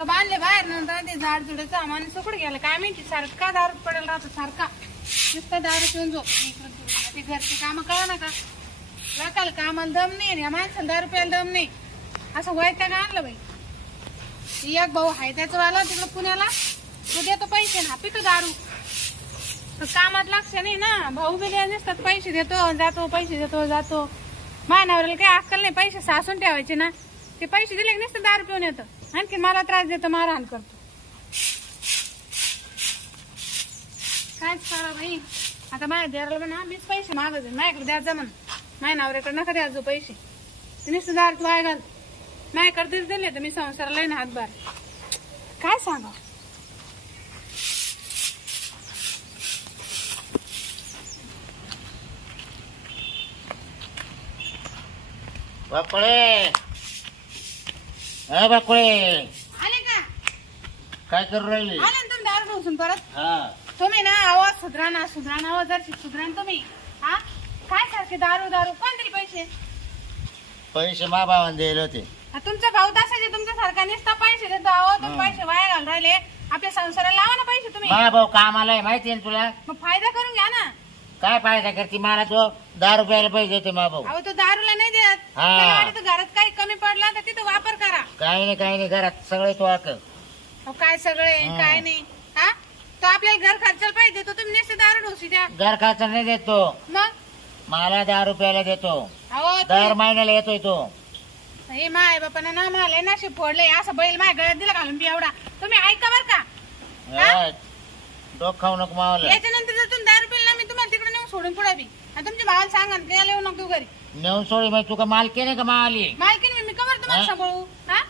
बांधले बाहेर नंतर ते झाड झुड सामान सुकड गेलं? काय माहिती सारखा दारू पडेल राहतो सारखा? नुसतं दारू पिऊन झोप इकडं ते घरचे कामं कळा ना का? लोकाला कामाला दम नाही आणि या माणसाला दारू प्यायला दम नाही. असं वैताग आणलं बाई. एक भाऊ आहे त्याचं वाला तिकडं पुण्याला. तो देतो पैसे ना पितो दारू. तर कामात लक्ष नाही ना. भाऊ बी नसतात पैसे देतो जातो पैसे देतो जातो. मानावरेल काही अक्कल नाही पैसे सासून ठेवायचे ना. ते पैसे दिले की नसतं दारू पिऊन येतं. आणखी मला त्रास देतो मारहाण करतो. काय करा बाई? आता माझ्या द्यायला म्हणा मीच पैसे मागत आहे. माझ्याकडे द्यायचा म्हण. माझ्या नवऱ्याकडे नका द्यायचो पैसे. ते नुसतं तू वाया घाल. माझ्याकडे तरी दिले तर मी संसाराला ना हातभार काय सांगा? बापळे! आले का? काय करू राहिली? आले ना तुम्ही दारू परत? हा. तुम्ही ना आवाज सुधरा ना सुधरा ना आवाज जर सुधरा ना तुम्ही. हा? काय सारखे दारू दारू? कोण दिले पैसे? पैसे मा भावाने दिले होते. हा, तुमचा भाऊ तसाचे तुमच्या सारखा नुसता पैसे देतो अहो तुम्ही पैसे वाया घाल राहिले. आपल्या संसाराला लावा ना पैसे तुम्ही. मा भाऊ कामाला आहे माहिती ना तुला? मग फायदा करून घ्या ना. काय फायदा करते? मला तो दहा रुपयाला पैसे देते मा भाऊ. अहो तो दारूला नाही देत. हा. त्याला वाटतं घरात काही कमी पडला तर तिथं वापर करा. काही नाही काही नाही घरात सगळे तो आक. अहो, काय सगळे? हा. काय नाही. हा? तो आपल्याला घर खर्चाला पाहिजे देतो तुम्ही नुसते दारू ढोसी द्या. घर खर्च नाही देतो मग? मला दहा रुपयाला देतो. अहो दर तुम्ही- महिन्याला येतोय तो. हे माय बापानं ना मला नाशिक फोडलंय. असं बैल माझ्या गळ्यात दिला घालून बी एवढा. तुम्ही ऐका बर का. हा. डोक खाऊ नको मावलं. याच्यानंतर जर तुम्ही दारू पिला मी तुम्हाला तिकडे नेऊन सोडून पुढे बी. आणि तुमच्या भावाला सांगा ना, त्याला येऊ नको घरी. नेऊन सोडी मग तुका मालकी नाही का माली मालकीन मी कवर तुम्हाला हा? सांभाळू? हा?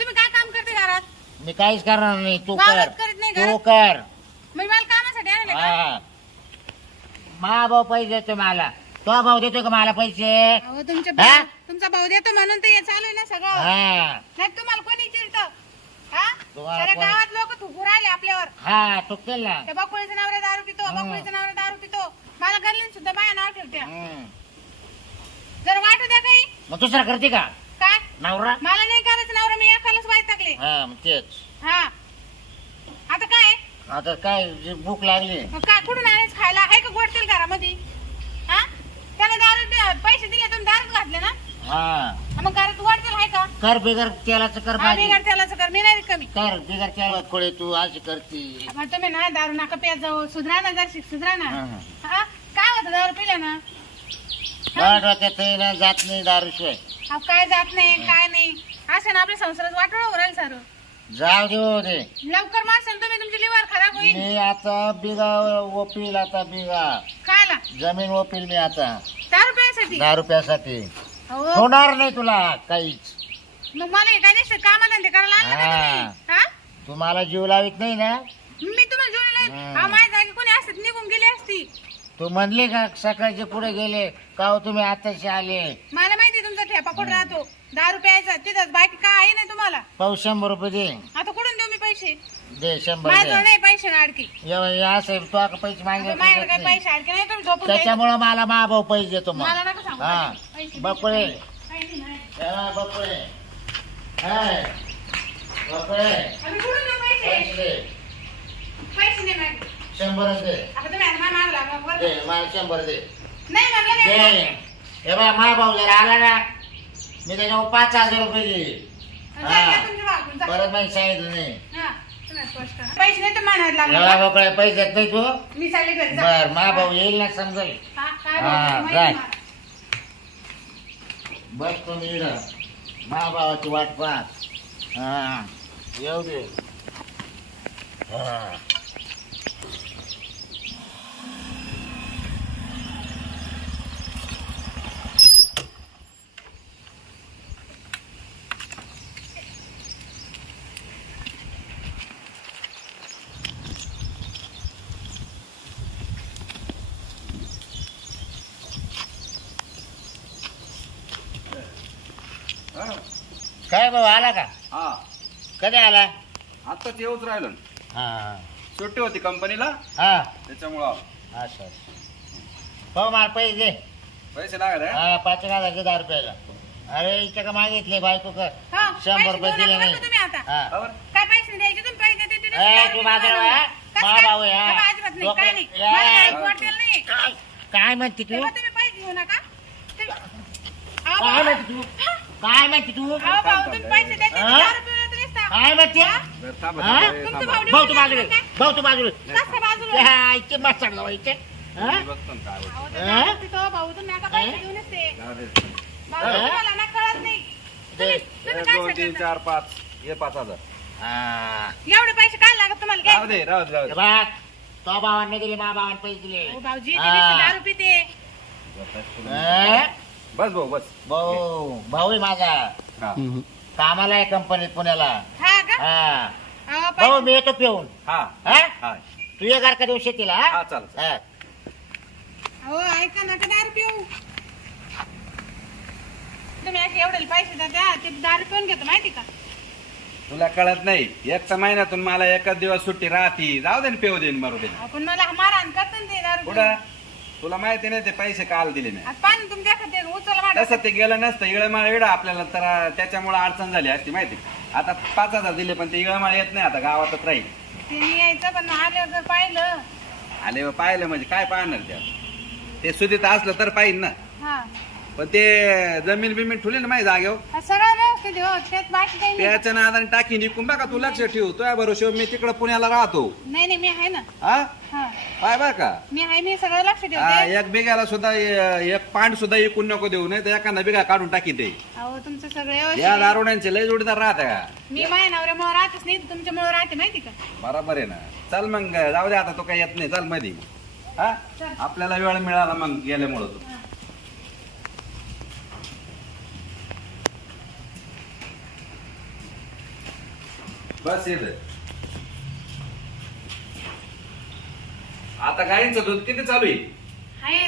तुम्ही काय काम करते घरात? मी काहीच करणार नाही तू कर. करत नाही तू घरात? कर. मी मला कामासाठी आणले का? हा. मा भाऊ पैसे देतो मला. तो भाऊ देतो का मला पैसे? अहो तुमच्या हा? भाऊ- तुमचा भाऊ देतो म्हणून तर हे चालू आहे ना सगळं. हा. नाही तुम्हाला कोणी चिरत हा? तुम्हाला साऱ्या कोणी- गावात लोक थुकू राहिले आपल्यावर. हा तू केल. ना त्या बाकुळीचा नवरा दारू पितो हम्म. बाकुळीचा नवरा दारू पितो. मला घरल्यान सुद्धा बाया नाव ठेवत्या. हम्म. जर वाटू द्या काही. मग दुसरा करते का? काय नवरा? मला नाही करायचं नवरा मी एकालाच वाईट टाकले. हा मग तेच. हा. आता काय? आता काय जी भूक लागली. मग काय कुठून आणायचं खायला आहे का गोड तेल घरामध्ये हा त्याला दारू दे- पैसे दिले तुम्ही दारूच घातले ना हा मग घरात गोड तेल आहे का कर बिगर तेलाचं कर हा, भाजी. बिगर तेलाचं कर मी नाही कमी. कर बिगर तेला खोळे तू अशी करते. मग तुम्ही ना दारू नका प्यात जाऊ. सुधरा ना जर सुधरा ना. हा. हा? काय होतं दारू पिले ना? मला डोक्यात ना जात नाही दारूशिवाय अहो, काय जात नाही काय नाही. असं ना आपल्या संसारात वाटोळ राहील सर. जाऊ देऊ दे. लवकर मारसान तुम्ही तुमची लिव्हर खराब होईल. मी आता बिगा ओपील आता बिगा. खायला जमीन ओपील मी आता. दारू प्यायसाठी? दहा रुपयासाठी हो होणार नाही तुला काहीच. मग मला हे काय नाही कामाधंदे करायला आणलं का तुम्ही? हा. तुम्हाला जीव लावित नाही ना? मी तुम्हाला माझ्या जागी कोणी असत निघून गेली असती. तू म्हणले का सकाळचे पुढे गेले? का हो तुम्ही आताशी आले? मला माहिती तुमचा ठेपा कुठं राहतो. दारू प्यायचा तिथंच बाकी काय आहे नाही तुम्हाला. पाऊस शंभर रुपये दे. आता कुठून देऊ मी पैसे? दे शंभर माझ्याजवळ दे. नाही पैसे ना अडकी हे असं तू आता पैसे माझ्याकडे काही नाही. पैसे अडके नाही तुम्ही झोपून घ्यायचं. त्याच्यामुळं मला मा भाऊ पैसे देतो मग. मला नका सांगू हा. पैसे. बपळे पैसे नाही. हा, बपळे हाय. बपळे आम्ही कुठून देऊ पैसे पैसे दे पैसे नाही मागितले. शंभरच दे आता तुम्ही आता मला मागला मग बरं. दे मला शंभर दे नाही दे हे बघ मा भाऊ जर आला ना मी त्याच्यावर पाच हजार रुपये देईल जा, जा तुमच्या जा. परत माहिती सांगितलं नाही हा, तुम्ही स्पष्ट करा. पैसे नाही तर म्हणायला एवढा लागला बपळे पैसे देत नाही तू मी चालले घरी जा. बर मा भाऊ येईल ना समजेल हा, काय हा, बोलतो, जाय. माहिती मला. बस तुम्ही इकडं महाभावाची वाट पाहत. हा. येऊ दे. हा. काय भाऊ आला का? हा. कधी आला? आत्ताच येऊच राहिलं हा. सुट्टी होती कंपनीला. हा. त्याच्यामुळं असं असं. भाऊ मला पैसे दे. पैसे लागत आहे हा पाच हजार दे दहा रुपयाला. अरे इथे का मागितले बायको का हा, शंभर पैसे रुपये देऊ दिले नका नाही. बरं का तुम्ही आता. हा. बरोबर? काय पैसे द्यायचे तुम्ही पैसे देते ते ए, माझा. आहे, कसं मा काय? भाऊ आहे, हा. बाबा, अजिबात नाही लोकं- काय नाही. या. मला दारू वाटेल नाही. काय काय म्हणते तू? तेव्हा तुम्ही पैसे घेऊ नका. ते- अहो, काय भाऊ, म्हणते तू? काय म्हणते तू अहो, भाऊ, तुम्ही पैसे द्यायचे हा? दारू पिऊन येतो नुसता. काय म्हणते बरं, थांबा, हा? थांबा, तुमचं थांबा. भाऊ- भाऊ तू बाजूला भाऊ तू बाजूला कसं बाजूला? हा, इथे मस्त चांगला भाऊ, इथे हा? मी बघतो ना काय होतं. अहो, ते हा? दारू पितो, भाऊ, तुम्ही नका पैसे हा? घेऊन येते. जाऊ दे. भाऊ, हा? तुम्हाला ना कळत नाही. तुम्ही- एक, तुम्ही काय दोन तीन सांगता? चार पाच हे पाच हजार हा. एवढे पैसे काय लागत तुम्हाला घ्या. राहू दे राहू दे राहू हे दे बघ, तो भावांनी दिले मा भावाने पैसे दिले अहो, भाऊजी ते हा. नुसतं दारू पिते हा? बस भाऊ बस. भाऊ भाऊ आहे माझा. हा. कामाला आहे कंपनीत पुण्याला. हा का? हा. अहो, भाऊ मी येतो पिऊन. हा. हा? हा. तू ये गार का दिवशी तिला हा, चालेल, चालेल. अहो ऐका दारू पिऊ. तुम्ही असे एवढे पैसे द्या ते दारू पिऊन घेतो माहिती का? तुला कळत नाही एक तर महिन्यातून मला एकच दिवस सुट्टी राहती. जाऊ दे ना पेऊ देईन मारू दे. आपण मला मारहाण करतो ना ते दारू पिऊन. कुठं? तुला माहिती नाही ते पैसे काल दिले नाही आता पाणी उचल तसं ते गेलं नसतं इळमाळ इडं आपल्याला तर त्याच्यामुळे अडचण झाली असती माहिती आता पाच हजार दिले पण ते इळमाळ येत नाही आता गावातच राहील. यायचं पण आल्यावर जर पाहिलं. आले व पाहिलं म्हणजे काय पाहणार त्या ते सुधीत असलं तर पाहिजे ना. हा. पण ते जमीन बिमीन ठुली ना माझ्या जागेवर. हा, व्यवस्थित नाही. त्याच्या नादाने टाकी निघून बघा तू लक्ष ठेव. तुझ्या बरोबर मी तिकडं पुण्याला राहतो. नाही नाही मी आहे ना. हा? हा. पाय बर का? मी आहे मी सगळं लक्ष हा, ठेवते एक बिघाला सुद्धा ए- एक पांड सुद्धा इकून नको देऊ नये तर एखादा बिघा काढून टाकी ते. अहो तुमचं सगळं या व्यवस्थित दारुड्यांचे लय जोडीदार राहते का? मी माझ्या नवऱ्यामुळे राहतच नाही तुमच्यामुळे राहते माहिती का? बरोबर आहे ना. चल मग जाऊ दे आता तो काही येत नाही. चलमध्ये हा. आपल्याला वेळ मिळाला मग गेल्यामुळं. तू बस येत आता गायींचं दूध किती चालू आहे?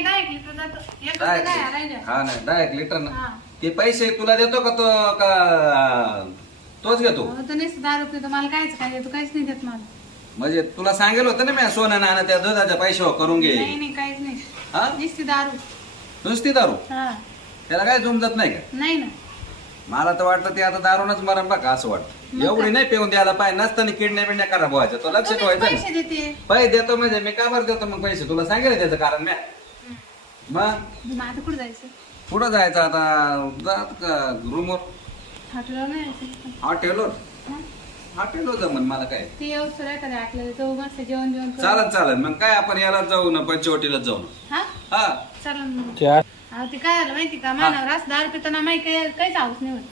दहा एक लिटर जातं. एक दहा लिटर एक काय राहिलं? लिटर. हा नाही दहा एक लिटर ना. हा. ते पैसे तुला देतो का तो का तोच घेतो? अहो, तो मला कायच काय काहीच नाही देत मला. म्हणजे तुला सांगेल होतं ना मी सोनं नाणं त्या दुधाच्या पैशावर करून घे. नाही नाही काहीच नाही. हा? नुसती दारू. नुसती दारू? हा. त्याला काय जुमजत नाही का? नाही ना. मला तर वाटतं ते आता दारूनच मरण बघा असं वाटतं. एवढी? नाही पिऊन द्यायला पाहिजे नसताना किडण्या बिडण्या खराब व्हायचं तो लक्ष ठेवायचं पैसे देते. पैसे देतो म्हणजे मी का बरं देतो मग पैसे. तुला सांगेल त्याचं कारण मी? मग? मग आता कुठं जायचं? पुढं जायचं आता? जात का रूमवर हॉटेलवर नाही जायचं? हॉटेलवर? हा? हॉटेलवर जमन मला काय. ते येऊ सर एखाद्या आटलं तो मस्त जेवण जेवण करू. चालन चालन. मग काय आपण याला जाऊ ना पंचवटीला जाऊ ना. हा? हा. मग. अहो ते काय झालं माहिती का? मानावर असं दारू पिताना माहिती काय काहीच हाऊस नाही होत.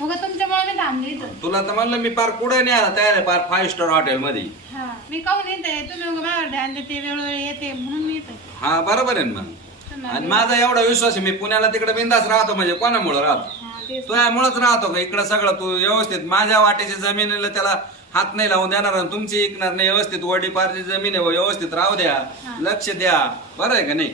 मग तुमच्यामुळे मी थांबले इथं. तुला तर म्हणलं मी पार पुढे नाही आला तयार आहे पार फाईव्ह स्टार हॉटेल मध्ये. हा मी काहून येते तुम्ही माझ्यावर ध्यान देते वेळोवेळी येते म्हणून मी येते हा बरोबर आहे ना मग. आणि माझा एवढा विश्वास आहे मी पुण्याला तिकडे बिंदास राहतो म्हणजे कोणामुळे राहतो? हा तेच तुझ्यामुळेच राहतो का? इकडं सगळं तू व्यवस्थित माझ्या वाटेची जमिनीला त्याला हात नाही लावून देणार आणि तुमची ऐकणार नाही व्यवस्थित वडी पारची जमीन आहे व्यवस्थित राहू द्या लक्ष द्या. बरं आहे का नाही?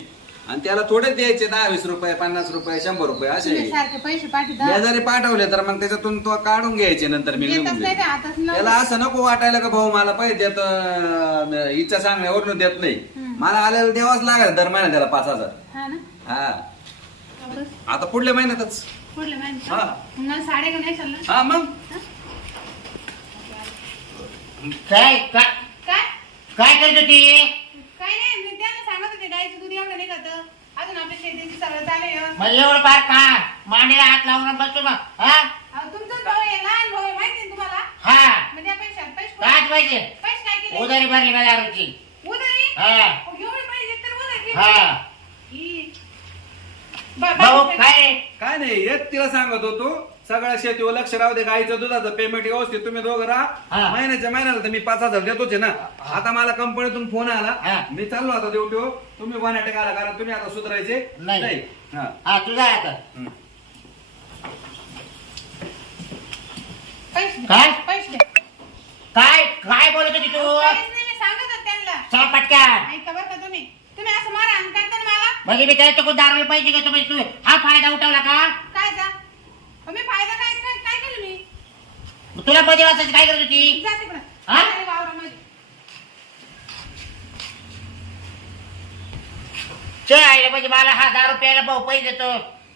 आणि त्याला थोडे द्यायचे दहा वीस रुपये पन्नास रुपये शंभर रुपये असे. तुम्ही सारखे पैसे पाठवता. जरी पाठवले तर मग त्याच्यातून तो काढून घ्यायचे नंतर मी निघून नाही ते त्याला असं नको वाटायला का भाऊ मला पैसे देत अं, हिच्या सांगण्यावरून देत नाही. मला आलेलं द्यावाच लागेल दर महिन्यात त्याला पाच हजार. हा ना? हा. आता पुढल्या महिन्यातच. पुढले माहिती हा. मग साडे का नाही चाललं? हा मग? काय काय काय? काय करत होती काय नाही मी त्यांना सांगत होते दूध एवढं अजून आपल्या शेतीची सगळं मग एवढं का? मांडीला हात लावून बसतो मग हा? भाऊ आहे लहान भाऊ आहे माहिती आहे ना तुम्हाला? हा. म्हणजे पैसे पैसे काय पाहिजे. पैसे काय केले? उधारी भरली माझ्या दारूची उधारी? हा. अहो, एवढे पैसे तर उधारी केली. हा. भाऊ काय रे? काय नाही एक तिला सांगत होतो सगळ्या शेतीवर लक्ष राहू दे गाईचं दुधाचं पेमेंट व्यवस्थित तुम्ही दोघं राहा. हा. महिन्याच्या महिन्याला तर मी पाच हजार देतोच आहे ना. आता मला कंपनीतून फोन आला. हा. मी चाललो आता ड्युटीवर तुम्ही वन अटॅक आला कारण तुम्ही आता सुधारायचे नाही. हा. हा तुझा आहे आता. हम्म. पैसे द्या. काय? पैसे द्या. काय? काय बोलत होती तू? काहीच नाही मी सांगत होते त्यांना. चल पटकन. ऐका बरं का तुम्ही. तुम्ही असं मारा आणि करता ना मला. म्हणजे मी त्याच्या चुकून दारू पैसे घेतो म्हणजे तू हा फायदा उठवला का? अहो, मी फायदा काय काय काय केलं मी? मग तुला मध्ये वाचायची काय करत होती? जा तिकडं. हा? अरे वावरामध्ये. चल आईला म्हणजे मला हा दारू प्यायला भाऊ पैसे देतो.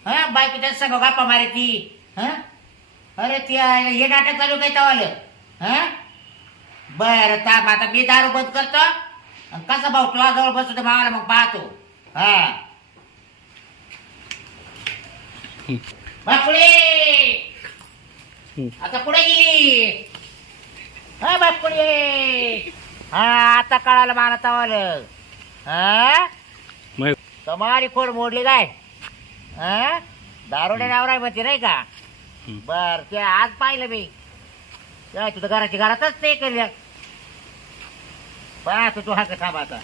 हा? बायको त्याच संग गप्पा मारे ती. हा? अरे ती हे नाटक चालू काय तवालं? हा? बर ताप आता मी दारू बंद करतो. आणि कसा भाऊ तुला जवळ बसतो मावाला मग पाहतो. हा? बापुडे! आता पुढे गेली. हा बापुडे. हा आता कळालं मला तवालं. हा? मग? तुम्हाला खोड मोडली काय? हा? दारोडे नावराय म्हणते नाही का? हं. बर ते आज पाहिलं मी. तुझं घराची घरातच ते केलं पाहतो तू हा का थांब आता.